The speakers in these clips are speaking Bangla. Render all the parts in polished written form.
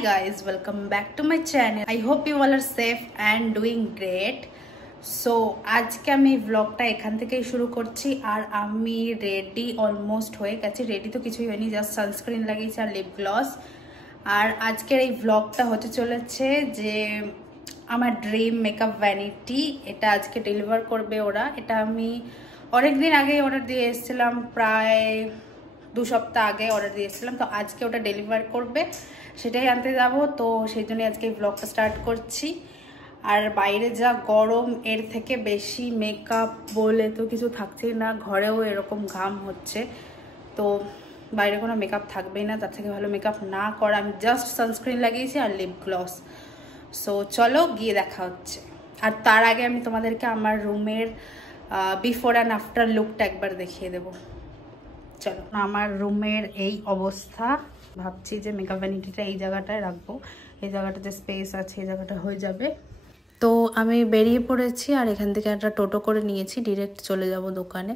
guys, welcome back to my channel. I hope you all are safe and doing great. So আজকে আমি ব্লগটা এখান থেকেই শুরু করছি আর আমি রেডি অলমোস্ট হয়ে গেছি। রেডি তো কিছুই হয়নি, জাস্ট সানস্ক্রিন লাগিয়েছি আর লিপ গ্লস। আর আজকের এই ব্লগটা হতে চলেছে যে আমার ড্রিম মেকআপ ভ্যানিটি, এটা আজকে ডেলিভার করবে ওরা। এটা আমি অনেকদিন আগে অর্ডার দিয়ে এসেছিলাম, প্রায় 2 সপ্তাহ আগে অর্ডার দিয়েছিলাম। তো আজকে ওটা ডেলিভার করবে, সেটাই আনতে যাব। তো সেই জন্যই আজকে এই ব্লগটা স্টার্ট করছি। আর বাইরে যা গরম, এর থেকে বেশি মেকআপ বলে তো কিছু থাকছেই না, ঘরেও এরকম ঘাম হচ্ছে, তো বাইরে কোনো মেকআপ থাকবেই না। তার থেকে ভালো মেকআপ না করা। আমি জাস্ট সানস্ক্রিন লাগিয়েছি আর লিপ গ্লস। সো চলো গিয়ে দেখা হচ্ছে। আর তার আগে আমি তোমাদেরকে আমার রুমের বিফোর অ্যান্ড আফটার লুকটা একবার দেখিয়ে দেবো। চলো, আমার রুমের এই অবস্থা। ভাবছি যে মেকআপ ভ্যানিটিটা এই জায়গাটায় রাখবো, এই জায়গাটাতে স্পেস আছে, এই জায়গাটা হয়ে যাবে। তো আমি বেরিয়ে পড়েছি আর এখান থেকে একটা টোটো করে নিয়েছি, ডিরেক্ট চলে যাব দোকানে।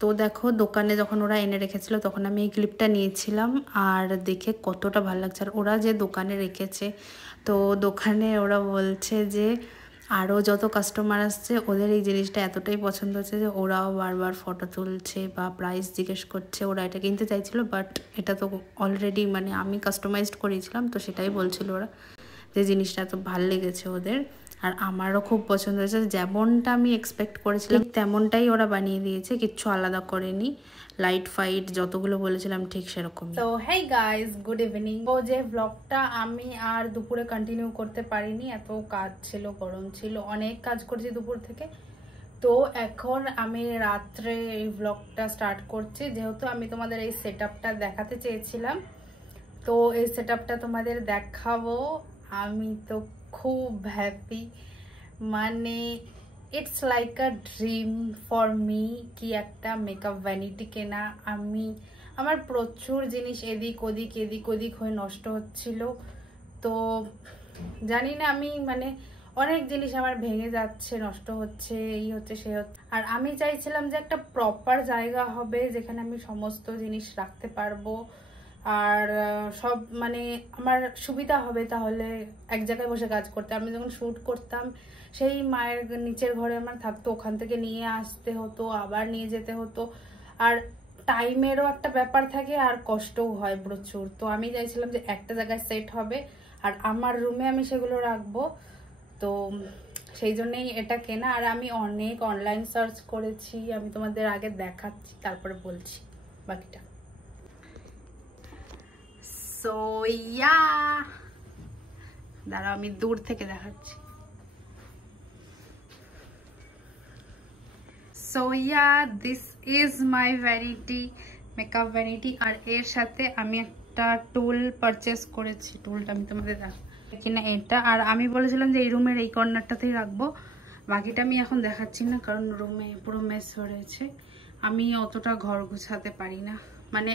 তো দেখো, দোকানে যখন ওরা এনে রেখেছিল তখন আমি এই ক্লিপটা নিয়েছিলাম আর দেখে কতটা ভালো লাগছে। আর ওরা যে দোকানে রেখেছে, তো দোকানে ওরা বলছে যে আরও যত কাস্টমার আসছে ওদের এই জিনিসটা এতটাই পছন্দ হচ্ছে যে ওরাও বারবার ফটো তুলছে বা প্রাইস জিজ্ঞেস করছে। ওরা এটা কিনতে চাইছিল, বাট এটা তো অলরেডি মানে আমি কাস্টমাইজড করিয়েছিলাম, তো সেটাই বলছিল ওরা যে জিনিসটা এত ভালো লেগেছে ওদের। আর আমারও খুব পছন্দ হয়েছে, যেমনটা আমি এক্সপেক্ট করেছিলাম তেমনটাই ওরা বানিয়ে দিয়েছে, কিচ্ছু আলাদা করেনি। লাইট ফাইট যতগুলো বলেছিলাম ঠিক সেরকম। তো হেই গাইস, গুড ইভিনিং। তো যে ব্লগটা আমি আর দুপুরে কন্টিনিউ করতে পারিনি, এত কাজ ছিল, গরম ছিল, অনেক কাজ করেছি দুপুর থেকে। তো এখন আমি রাত্রে এই ব্লগটা স্টার্ট করছি, যেহেতু আমি তোমাদের এই সেটআপটা দেখাতে চেয়েছিলাম। তো এই সেটআপটা তোমাদের দেখাবো। আমি তো খুব হ্যাপি, মানে it's like a dream for me কি একটা মেকআপ ভ্যানিটি কেনা। আমার প্রচুর জিনিস এদিক ওদিক হয়ে নষ্ট হচ্ছিল। তো জানি না, আমি মানে অনেক জিনিস আমার ভেঙে যাচ্ছে, নষ্ট হচ্ছে, এই হচ্ছে সে হচ্ছে। আর আমি চাইছিলাম যে একটা প্রপার জায়গা হবে যেখানে আমি সমস্ত জিনিস রাখতে পারবো আর সব মানে আমার সুবিধা হবে, তাহলে এক জায়গায় বসে কাজ করতে। আমি যখন শ্যুট করতাম সেই মায়ের নিচের ঘরে আমার থাকতো, ওখান থেকে নিয়ে আসতে হতো, আবার নিয়ে যেতে হতো, আর টাইমেরও একটা ব্যাপার থাকে আর কষ্টও হয় প্রচুর। তো আমি চাইছিলাম যে একটা জায়গায় সেট হবে আর আমার রুমে আমি সেগুলো রাখবো। তো সেই জন্যই এটা কেনা। আর আমি অনেক অনলাইন সার্চ করেছি, আমি তোমাদের আগে দেখাচ্ছি, তারপরে বলছি বাকিটা। সো ইয়া, দাঁড়াও আমি দূর থেকে দেখাচ্ছি। So yeah, this is my vanity, makeup vanity. আর এর সাথে আমি একটা টুল পারচেস করেছি, টুলটা আমি তোমাদের দেখাবো কিনা এটা। আর আমি বলেছিলাম যে এই রুমের এই কর্নারটাতেই রাখবো, বাকিটা আমি এখন দেখাচ্ছি না, কারণ রুমে পুরো মেস হয়েছে। আমি অতটা ঘর গুছাতে পারি না, মানে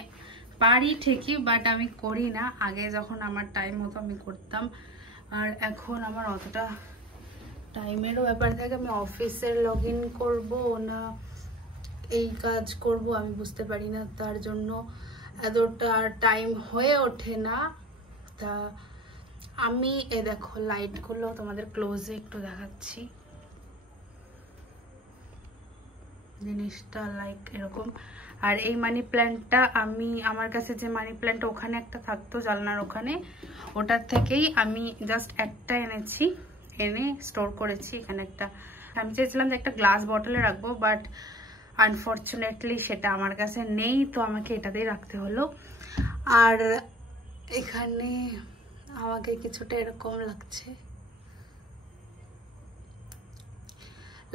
পারি ঠিকই, বাট আমি করি না। আগে যখন আমার টাইম হতো আমি করতাম, আর এখন আমার অতটা টাইমেরও ব্যাপার থাকে। আমি অফিসের লগ ইন করবো না এই কাজ করব আমি বুঝতে পারি না, তার জন্য এতটা টাইম হয়ে ওঠে না। তা আমি দেখো লাইটগুলো তোমাদের ক্লোজে একটু দেখাচ্ছি। জিনিসটা লাইক এরকম। আর এই মানি প্ল্যান্টটা আমি, আমার কাছে যে মানি প্ল্যান্ট ওখানে একটা থাকতো জানলার ওখানে, ওটার থেকেই আমি জাস্ট একটা এনেছি, এনে স্টোর করেছি এখানে একটা। আমি চেয়েছিলাম যে একটা গ্লাস বটলে রাখবো, বাট আনফর্চুনেটলি সেটা আমার কাছে নেই, তো আমাকে এটাতেই রাখতে হলো। আর এখানে আমাকে কিছুটা এরকম লাগছে।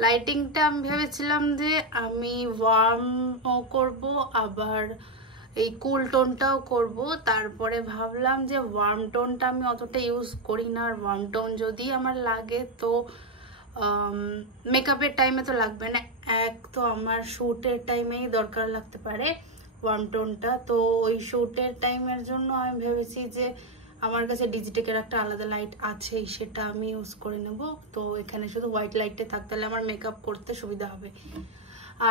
লাইটিংটা আমি ভেবেছিলাম যে আমি ওয়ার্মও করব, আবার এই কুল টোনটাও করব। তারপরে ভাবলাম যে ওয়ার্ম টোনটা আমি অতটা ইউজ করি না, আর ওয়ার্ম টোন যদি আমার লাগে তো মেকআপের টাইমে তো লাগবে না, এক তো আমার শ্যুটের টাইমেই দরকার লাগতে পারে ওয়ার্ম টোনটা। তো ওই শ্যুটের টাইমের জন্য আমি ভেবেছি যে আমার কাছে ডিজিটেকের একটা আলাদা লাইট আছে, সেটা আমি ইউজ করে নেব। তো এখানে শুধু হোয়াইট লাইটে থাকতে হলে আমার মেকআপ করতে সুবিধা হবে।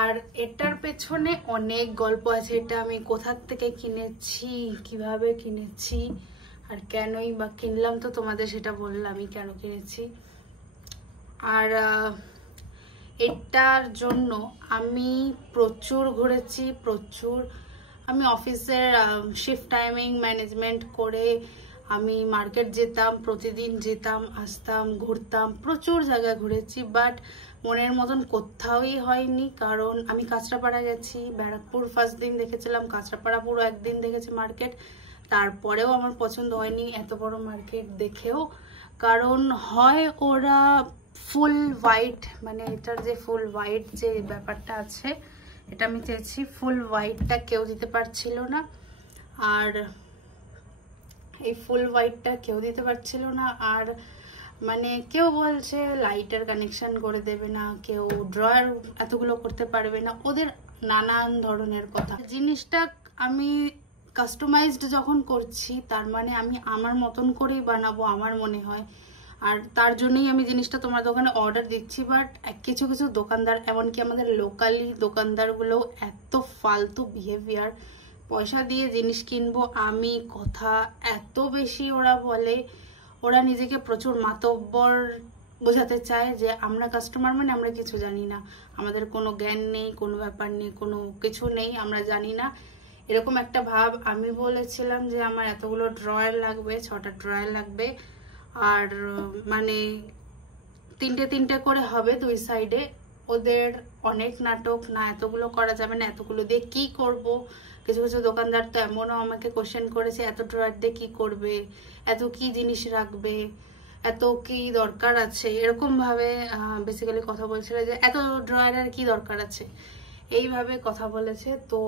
আর এটার পেছনে অনেক গল্প আছে। এটা আমি কোথা থেকে কিনেছি, কিভাবে কিনেছি, আর কেনই বা কিনলাম, তো তোমাদের সেটা বললাম আমি কেন কিনেছি। আর এটার জন্য আমি প্রচুর ঘুরেছি, প্রচুর। আমি অফিসের শিফট টাইমিং ম্যানেজমেন্ট করে আমি মার্কেট যেতাম, প্রতিদিন যেতাম, আসতাম, ঘুরতাম, প্রচুর জায়গায় ঘুরেছি, বাট মনের মতন কোথাওই হয়নি। কারণ আমি কাঁচরাপাড়া গেছি, ব্যারাকপুর ফার্স্ট দিন দেখেছিলাম, কাঁচরাপাড়া পুরো একদিন দেখেছি মার্কেট, তারপরেও আমার পছন্দ হয়নি এত বড় মার্কেট দেখেও। কারণ হয় ওরা ফুল হোয়াইট, মানে এটার যে ফুল হোয়াইট যে ব্যাপারটা আছে, এটা আমি চেয়েছি, ফুল হোয়াইটটা কেউ দিতে পারছিল না। আর এই ফুল হোয়াইটটা কেউ দিতে পারছিল না। আর মানে কেউ বলছে লাইটের কানেকশন করে দেবে না, কেউ ড্রয়ার এতগুলো করতে পারবে না, ওদের নানান ধরনের কথা। জিনিসটা আমি কাস্টমাইজড যখন করছি, তার মানে আমি আমার মতন করেই বানাবো আমার মনে হয়, আর তার জন্যই আমি জিনিসটা তোমার দোকানে অর্ডার দিচ্ছি। বাট কিছু কিছু দোকানদার, এমনকি আমাদের লোকালি দোকানদারগুলো এত ফালতু বিহেভিয়ার, পয়সা দিয়ে জিনিস কিনবো আমি কথা এত বেশি ওরা বলে। ওরা নিজেকে প্রচুর মাতব্বর বোঝাতে চায় যে আমরা কাস্টমার মানে আমরা কিছু জানি না, আমাদের কোনো জ্ঞান নেই, কোনো ব্যাপার নেই, কোনো কিছু নেই, আমরা জানি না, এরকম একটা ভাব। আমি বলেছিলাম যে আমার এতগুলো ড্রয়ার লাগবে, 6টা ড্রয়ার লাগবে, আর মানে 3টে করে হবে 2 সাইডে। ওদের অনেক নাটক, না এতগুলো করা যাবে না, এতগুলো দিয়ে কি করব। কিছু কিছু দোকানদার তো এমনও আমাকে কোশ্চেন করেছে, এত ড্রয়ার দিয়ে কি করবে, এত কি জিনিস রাখবে, এত কি দরকার আছে, এরকম ভাবে বেসিক্যালি কথা বলছিল যে এত ড্রয়ারের কি দরকার আছে, এইভাবে কথা বলেছে। তো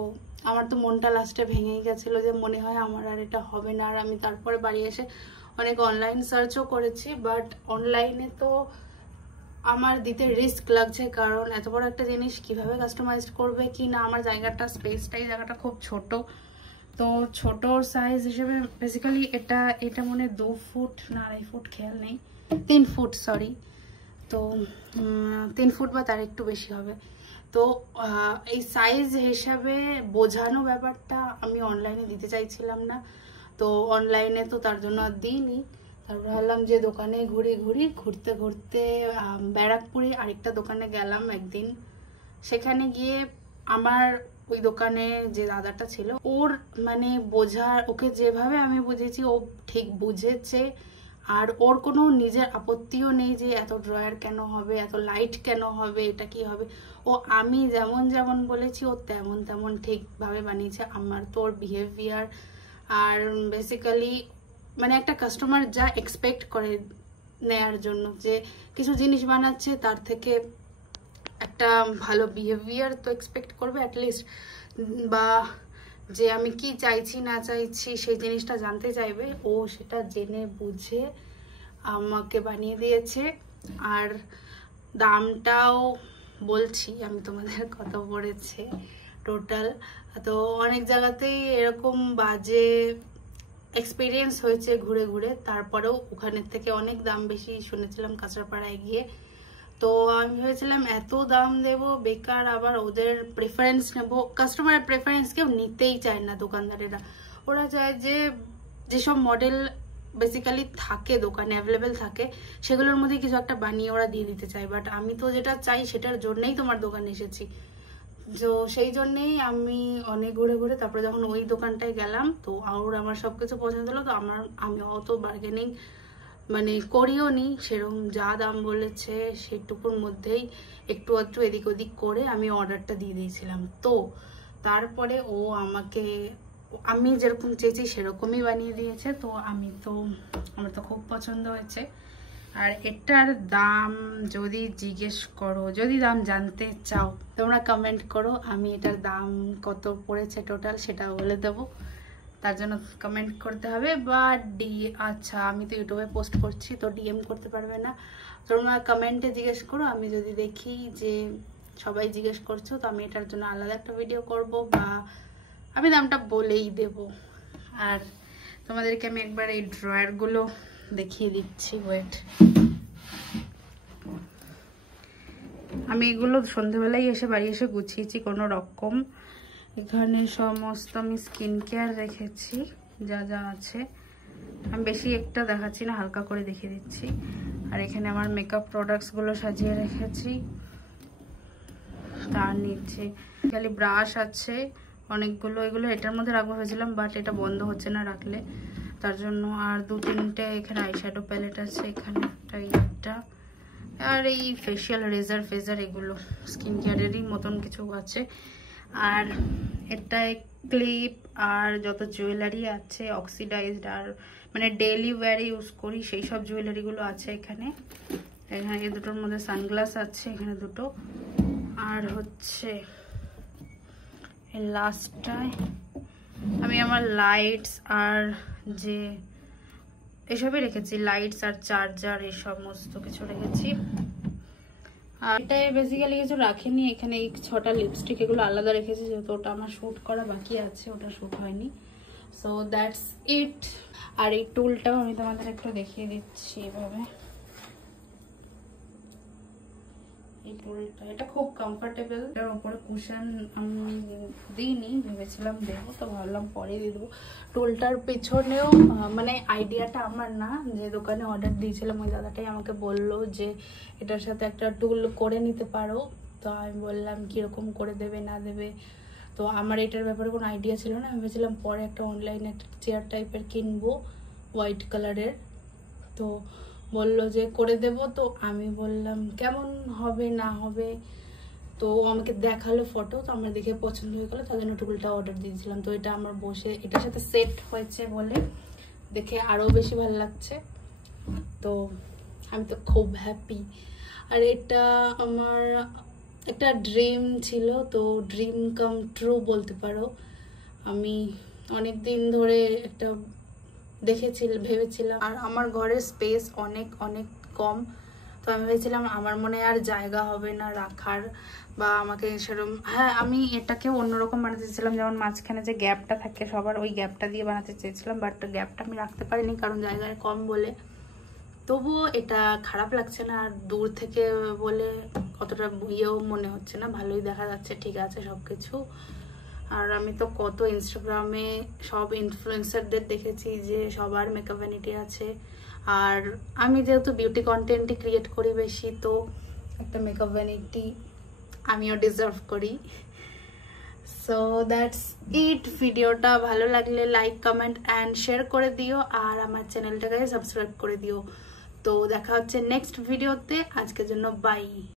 আমার তো মনটা লাস্টে ভেঙেই গেছিল যে মনে হয় আমার আর এটা হবে না। আর আমি তারপরে বাড়ি এসে অনেক অনলাইন সার্চও করেছি, বাট অনলাইনে তো আমার দিতে রিস্ক লাগছে, কারণ এত বড় একটা জিনিস কিভাবে কাস্টমাইজ করবে কি না। আমার জায়গাটা জায়গাটা খুব ছোট, তো ছোট সাইজ হিসেবে বেসিক্যালি এটা মনে 2 ফুট না 2.5 ফুট, খেয়াল নেই, 3 ফুট সরি, তো 3 ফুট বা তার একটু বেশি হবে। তো এই সাইজ হিসাবে বোঝানো ব্যাপারটা আমি অনলাইনে দিতে চাইছিলাম না, তো অনলাইনে তো তার জন্য আর দিইনি। তারপর ভাবলাম যে দোকানে ঘুরতে ঘুরতে ব্যারাকপুরে আরেকটা দোকানে গেলাম একদিন। সেখানে গিয়ে আমার ওই দোকানে যে দাদাটা ছিল, ওর মানে ওকে যেভাবে আমি বুঝেছি ও ঠিক বুঝেছে, আর ওর কোনো নিজের আপত্তিও নেই যে এত ড্রয়ার কেন হবে, এত লাইট কেন হবে, এটা কি হবে। ও আমি যেমন যেমন বলেছি ও তেমন তেমন ঠিকভাবে বানিয়েছে। আমার তো ওর বিহেভিয়ার আর বেসিক্যালি মানে একটা কাস্টমার যা এক্সপেক্ট করে নেয়ার জন্য, যে কিছু জিনিস বানাচ্ছে তার থেকে একটা ভালো বিহেভিয়ার তো এক্সপেক্ট করবে অ্যাটলিস্ট, বা যে আমি কি চাইছি না চাইছি সেই জিনিসটা জানতে চাইবে। ও সেটা জেনে বুঝে আমাকে বানিয়ে দিয়েছে। আর দামটাও বলছি আমি তোমাদের কত পড়েছে টোটাল। তো অনেক জায়গাতেই এরকম বাজে এক্সপিরিয়েন্স হয়েছে ঘুরে ঘুরে, তারপরেও ওখানের থেকে অনেক দাম বেশি শুনেছিলাম কাঁচরাপাড়ায় গিয়ে। তো আমি ভেবেছিলাম এত দাম দেব বেকার, আবার ওদের প্রেফারেন্স নেব। কাস্টমারের প্রেফারেন্স কেউ নিতেই চায় না দোকানদারেরা, ওরা চায় যে যেসব মডেল বেসিক্যালি থাকে দোকানে অ্যাভেলেবেল থাকে সেগুলোর মধ্যে কিছু একটা বানিয়ে ওরা দিয়ে দিতে চায়। বাট আমি তো যেটা চাই সেটার জন্যই তোমার দোকানে এসেছি, তো সেই জন্যেই আমি অনেক ঘুরে ঘুরে তারপরে যখন ওই দোকানটায় গেলাম, তো আমার সবকিছু পছন্দ হলো। তো আমি অত বার্গেনিং মানে করিও নি, সেরকম যা দাম বলেছে সেটুকুর মধ্যেই একটু একটু এদিক ওদিক করে আমি অর্ডারটা দিয়ে দিয়েছিলাম। তো তারপরে ও আমাকে আমি যেরকম চেয়েছি সেরকমই বানিয়ে দিয়েছে। তো আমার তো খুব পছন্দ হয়েছে। আর এটার দাম যদি জিজ্ঞেস করো, যদি দাম জানতে চাও তোমরা কমেন্ট করো, আমি এটার দাম কত পড়েছে টোটাল সেটা বলে দেবো। তার জন্য কমেন্ট করতে হবে, বা আচ্ছা আমি তো ইউটিউবে পোস্ট করছি তো ডিএম করতে পারবে না, তোমরা কমেন্টে জিজ্ঞেস করো। আমি যদি দেখি যে সবাই জিজ্ঞেস করছো তো আমি এটার জন্য আলাদা একটা ভিডিও করব, বা আমি দামটা বলেই দেব। আর তোমাদেরকে আমি একবার এই ড্রয়ারগুলো দেখিয়ে দিচ্ছি, ওয়েট। আমি এগুলো সন্ধ্যেবেলায় এসে বাড়ি এসে গুছিয়েছি কোনো রকম। এখানে সমস্ত আমি স্কিন কেয়ার রেখেছি, যা যা আছে। আমি বেশি একটা দেখাচ্ছি না, হালকা করে দেখিয়ে দিচ্ছি। আর এখানে আমার মেকআপ প্রোডাক্টসগুলো সাজিয়ে রেখেছি। তার নিচে খালি ব্রাশ আছে অনেকগুলো, এগুলো এটার মধ্যে রাখবো ভেবেছিলাম, বাট এটা বন্ধ হচ্ছে না রাখলে, তার জন্য। আর 2-3টে এখানে আইশ্যাডো প্যালেট আছে, এখানে একটা, আর এই ফেশিয়াল ফেজার এগুলো স্কিন কেয়ারেরই মতন কিছু আছে। আর এটা ক্লিপ আর যত জুয়েলারি আছে অক্সিডাইজড, আর মানে ডেইলি ওয়্যারে ইউজ করি সেই সব জুয়েলারিগুলো আছে এখানে। এখানে এই দুটোর মধ্যে সানগ্লাস আছে, এখানে দুটো। আর হচ্ছে লাস্টটায় আমি আমার লাইটস আর যে এসবই রেখেছি, লাইটস আর চার্জার এই সমস্ত কিছু রেখেছি। আর এটাই বেসিক্যালি কিছু রাখিনি। এখানে এই 6টা লিপস্টিক এগুলো আলাদা রেখেছি, যেহেতু ওটা আমার শ্যুট করা বাকি আছে, ওটা শ্যুট হয়নি। So that's it. আর এই টুলটাও আমি তোমাদের একটু দেখিয়ে দিচ্ছি এভাবে। এই টুলটা এটা খুব কমফোর্টেবল। এটার উপরে কুশন আমি দিইনি, ভেবেছিলাম দেবো, তো ভাবলাম পরে দিয়ে দেবো। টুলটার পেছনেও মানে আইডিয়াটা আমার না, যে দোকানে অর্ডার দিয়েছিলাম ওই দাদাটাই আমাকে বললো যে এটার সাথে একটা টুল করে নিতে পারো। তো আমি বললাম কীরকম করে দেবে না দেবে, তো আমার এটার ব্যাপারে কোনো আইডিয়া ছিল না। আমি ভেবেছিলাম পরে একটা অনলাইনে একটা চেয়ার টাইপের কিনবো হোয়াইট কালারের, তো বললো যে করে দেব। তো আমি বললাম কেমন হবে না হবে, তো আমাকে দেখালো ফটো, তো আমার দেখে পছন্দ হয়ে গেলো, তার জন্য টুলটা অর্ডার দিয়েছিলাম। তো এটা আমার বসে এটার সাথে সেট হয়েছে বলে দেখে আরও বেশি ভালো লাগছে, তো আমি তো খুব হ্যাপি। আর এটা আমার একটা ড্রিম ছিল, তো ড্রিম কাম ট্রু বলতে পারো। আমি অনেক দিন ধরে একটা ভেবেছিলাম, আর আমার ঘরের স্পেস অনেক অনেক কম, তো আমি ভেবেছিলাম আমার মনে আর জায়গা হবে না রাখার, বা আমাকে সেরকম, হ্যাঁ আমি এটাকেও অন্যরকম বানাতে চেয়েছিলাম, যেমন মাঝখানে যে গ্যাপটা থাকে সবার, ওই গ্যাপটা দিয়ে বানাতে চেয়েছিলাম, বাট গ্যাপটা আমি রাখতে পারিনি কারণ জায়গায় কম বলে। তবুও এটা খারাপ লাগছে না, আর দূর থেকে বলে অতটা ইয়েও মনে হচ্ছে না, ভালোই দেখা যাচ্ছে, ঠিক আছে সব কিছু। আর আমি তো কত ইনস্টাগ্রামে সব ইনফ্লুয়েন্সারদের দেখেছি যে সবার মেকআপ ভ্যানিটি আছে, আর আমি যেহেতু বিউটি কন্টেন্টই ক্রিয়েট করি বেশি, তো একটা মেকআপ ভ্যানিটি আমিও ডিজার্ভ করি। So that's it. ভিডিওটা ভালো লাগলে লাইক কমেন্ট অ্যান্ড শেয়ার করে দিও, আর আমার চ্যানেলটাকে সাবস্ক্রাইব করে দিও। তো দেখা হচ্ছে নেক্সট ভিডিওতে, আজকের জন্য বাই।